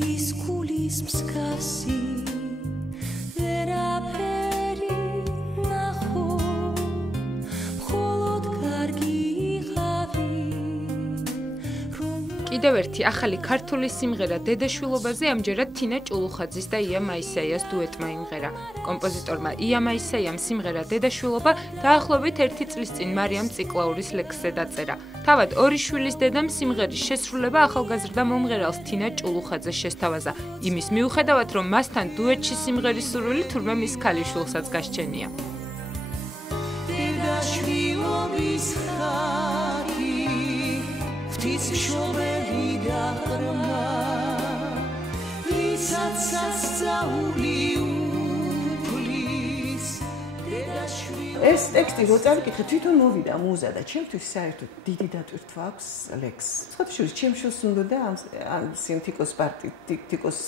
ცხლის გულის მსგავსი ვერაფერი ნახო მხოლოდ კარგი იღავი კიდევ ერთი ახალი ქართული სიმღერა დედაშვილობაზე ამჯერად თინა ჭულუხაძის და ია მაისაიას დუეტმა იმღერა. კომპოზიტორმა ია მაისაიამ სიმღერა დედაშვილობა დაახლოებით 1 წლის წინ მარიამ ციკლაურის ლექსზე დაწერა. თავად ორი შვილის დედამ სიმღერის შესრულება ახალგაზრდა მომღერალს თინა ჭულუხაძეს შესთავაზა. იმის მიუხედავად, რომ მასთან დუეტში სიმღერის სურვილი თურმე მის ქალიშვილსაც გასჩენია. დედაშვილობის ხარი ღვთისმშობელი და ღრმა ვისაც სასწაული უფლის ეს ტექსტი რო წავიკითხე თვითონ მოვიდა მუზა და ჩემთვის საერთოდ დიდი დატვირთვა აქვს ლექსს. სხვათაშორის ჩემ შვილს უნდოდა ამ სინთიკოს პარტიკოს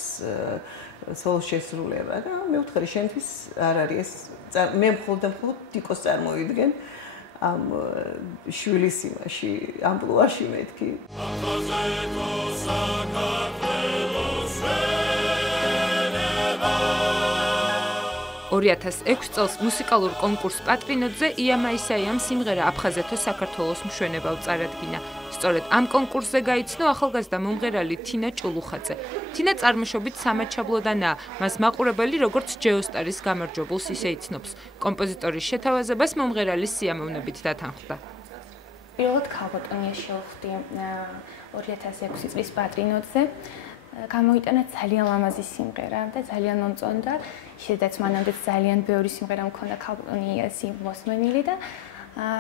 სოლოს შესრულება და მე ვთქვი შენთვის არ არის ეს მე მხოლოდ ტიკოს წარმოვიდგენ ამ შვილის იმაში ამპლუაში მეთქი. 2006 წელს მუსიკალურ კონკურს პატრინოდზე ია მაისაიამ სიმღერა აფხაზეთო საქართველოს მშვენება წარადგინა. სწორედ ამ კონკურსზე გაიცნო ახალგაზრდა მომღერალი თინა ჭულუხაძე. თინა წარმოშობით სამაჩაბლოდანაა, მას მაყურებელი როგორც ჯეოსტარის გამარჯვებულს ისე იცნობს. კომპოზიტორის შეთავაზებას მომღერალის სიამოვნებით დათანხმდა. პირველად ქალბატონია შევხვდი 2006 წლის პატრინოდზე. გამოიტანა ძალიან ლამაზი სიმღერა და ძალიან მომწონდა. შედაც მანამდე ძალიან ბევრი სიმღერა მქონდა ქალბატონიასი მოსმენილი და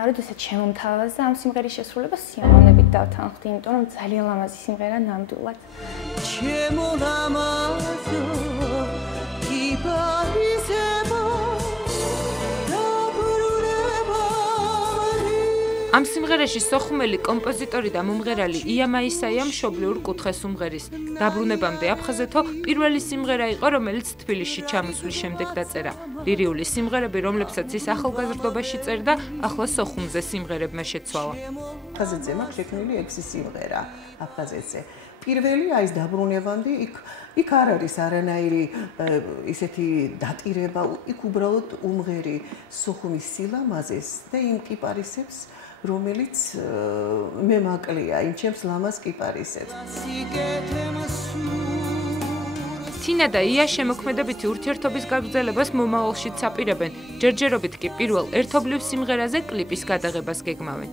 როდესაც შემომთავაზა ამ სიმღერის შესრულება სიამოვნებით დავთანხმდი, იმიტომ რომ ძალიან ლამაზი სიმღერა ნამდვილად. ჩემო ლამაზო კიპარისებო ამ სიმღერაში სოხუმელი კომპოზიტორი და მომღერალი ია მაისაია მშობლიურ კუთხეს უმღერის. დაბრუნებამდე აფხაზეთო პირველი სიმღერა იყო, რომელიც თბილისში ჩამოსვლის შემდეგ დაწერა. ლირიული სიმღერები, რომლებსაც ის ახალგაზრდობაში წერდა, ახლა სოხუმზე სიმღერებმა შეცვალა. აფხაზეთზე მაქვს შექმნილი 6 სიმღერა აფხაზეთზე. პირველი აი ეს დაბრუნებამდე იქ არ არის არანაირი ისეთი დატირება, იქ უბრალოდ უმღერი სოხუმის სილამაზეს და იმ კიპარისებს რომელიც მე მაკლია იმ ჩემს ლამაზ კიპარისებს. თინა და ია შემოქმედებითი ურთიერთობის გაგრძელებას მომავალშიც აპირებენ. ჯერჯერობით კი პირველ ერთობლივ სიმღერაზე კლიპის გადაღებას გეგმავენ.